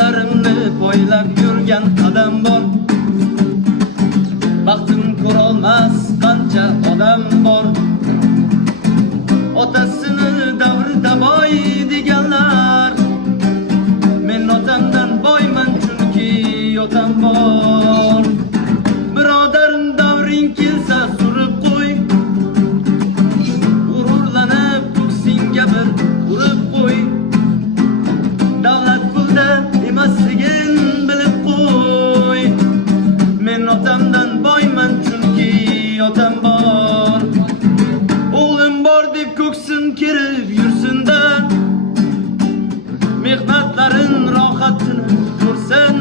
Ko'zlarimni poylab yurgan qadam bor. Baxtim ko'rolmas qancha odam bor. Otasini davrida boy deganlar, men otamdan boyman chunki otam bor. Birodarim davring kelsa surib qo'y, g'ururlanib ko'ksingga bir urib qo'y. Davlat pulda emasligin bilib qo'y, men otamdan boyman chunki otam bor. O'g'lim bor deb ko'ksim kerib yursin-da, mehnatlarin rohatini ko'rsin.